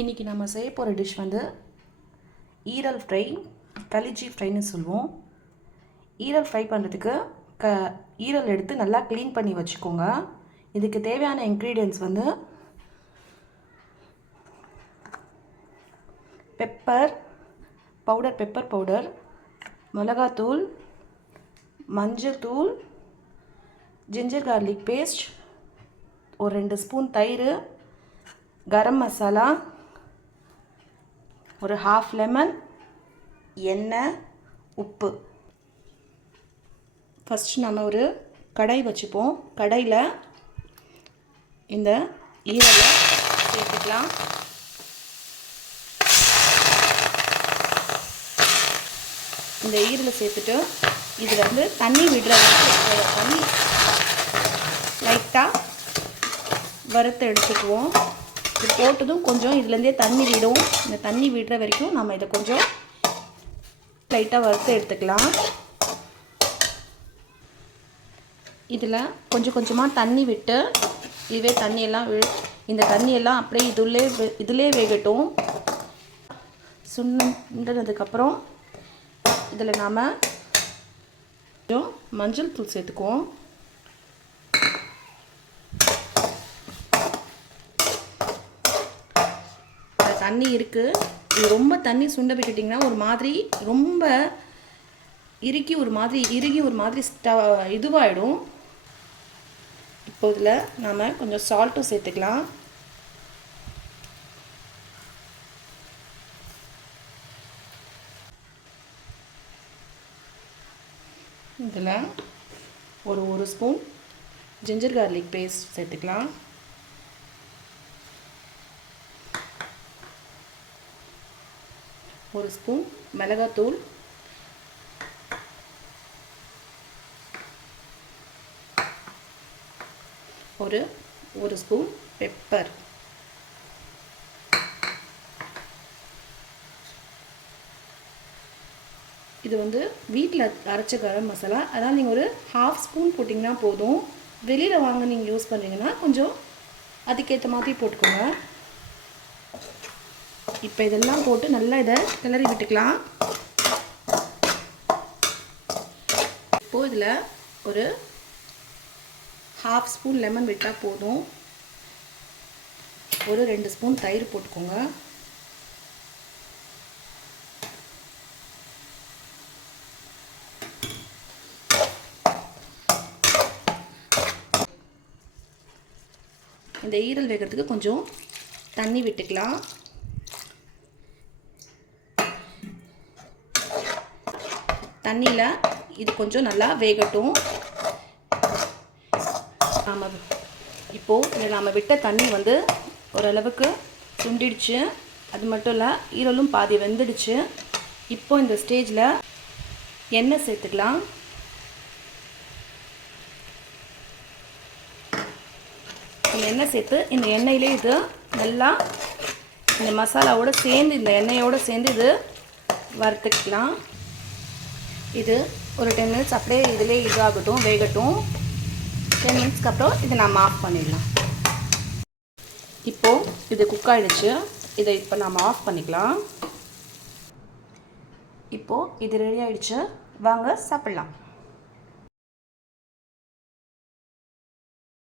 இன்றைக்கி நம்ம செய்ய போகிற டிஷ் வந்து ஈரல் ஃப்ரை, கலிஜி ஃப்ரைன்னு சொல்லுவோம். ஈரல் ஃப்ரை பண்ணுறதுக்கு ஈரல் எடுத்து நல்லா க்ளீன் பண்ணி வச்சுக்கோங்க. இதுக்கு தேவையான இன்க்ரீடியன்ட்ஸ் வந்து பெப்பர் பவுடர், மிளகாத்தூள், மஞ்சள் தூள், ஜிஞ்சர் கார்லிக் பேஸ்ட், ஒரு 2 ஸ்பூன் தயிர், கரம் மசாலா, ஒரு 1/2 லெமன், எண்ணெய், உப்பு. ஃபஸ்ட்டு நம்ம ஒரு கடாய் வச்சுப்போம். கடாயில் இந்த ஈரலை சேர்த்துக்கலாம். இந்த ஈரலை சேர்த்துட்டு இதில் வந்து தண்ணி விடுற தண்ணி லைட்டாக வறுத்து எடுத்துக்குவோம். இது போட்டதும் கொஞ்சம் இதுலேருந்தே தண்ணி விடும். இந்த தண்ணி விடுற வரைக்கும் நம்ம இதை கொஞ்சம் லைட்டாக வறுத்து எடுத்துக்கலாம். இதில் கொஞ்சம் கொஞ்சமாக தண்ணி விட்டு இதுவே தண்ணியெல்லாம் இந்த தண்ணியெல்லாம் அப்படியே இதிலே வேகட்டும். சுண்டதுக்கப்புறம் இதில் நாம் கொஞ்சம் மஞ்சள் தூள் சேர்த்துக்குவோம். தண்ணி இருக்குது. இது ரொம்ப தண்ணி சுண்ட விட்டுட்டிங்கன்னா ஒரு மாதிரி ரொம்ப இறுகி ஒரு மாதிரி இதுவாகிடும். இப்போ இதில் நாம் கொஞ்சம் சால்ட்டும் சேர்த்துக்கலாம். இதில் ஒரு ஸ்பூன் ஜிஞ்சர் கார்லிக் பேஸ்ட் சேர்த்துக்கலாம். ஒரு ஸ்பூன் மிளகாத்தூள், ஒரு ஸ்பூன் பெப்பர், இது வந்து வீட்டில் அரைச்ச கரம் மசாலா. அதான் நீங்கள் ஒரு 1/2 ஸ்பூன் போட்டிங்கன்னா போதும். வெளியில் வாங்க நீங்கள் யூஸ் பண்ணுறீங்கன்னா கொஞ்சம் அதுக்கேற்ற மாதிரி போட்டுக்கோங்க. இப்போ இதெல்லாம் போட்டு நல்லா இதை கிளறி விட்டுக்கலாம். இப்போது இதில் ஒரு 1/2 ஸ்பூன் லெமன் விட்டால் போதும். ஒரு 2 ஸ்பூன் தயிர் போட்டுக்கோங்க. இந்த ஈரல் வேகிறதுக்கு கொஞ்சம் தண்ணி விட்டுக்கலாம். தண்ணியில் இது கொஞ்சம் நல்லா வேகட்டும். இப்போது இதில் நாம் விட்ட தண்ணி வந்து ஓரளவுக்கு சுண்டிடுச்சு. அது மட்டும் இல்லை, ஈரலும் பாதி வெந்துடுச்சு. இப்போ இந்த ஸ்டேஜில் எண்ணெய் சேர்த்துக்கலாம். எண்ணெய் சேர்த்து இந்த எண்ணெயிலே இது நல்லா இந்த மசாலாவோடு சேர்ந்து இந்த எண்ணெயோடு சேர்ந்து இது வறுத்துக்கலாம். இது ஒரு 10 மினிட்ஸ் அப்படியே இதிலே இதாகட்டும், வேகட்டும். 10 மினிட்ஸ்க்கு அப்புறம் இதை நம்ம ஆஃப் பண்ணிடலாம். இப்போது இது குக் ஆகிடுச்சு. இதை இப்போ நம்ம ஆஃப் பண்ணிக்கலாம். இப்போது இது ரெடி ஆகிடுச்சு. வாங்க சாப்பிட்லாம்.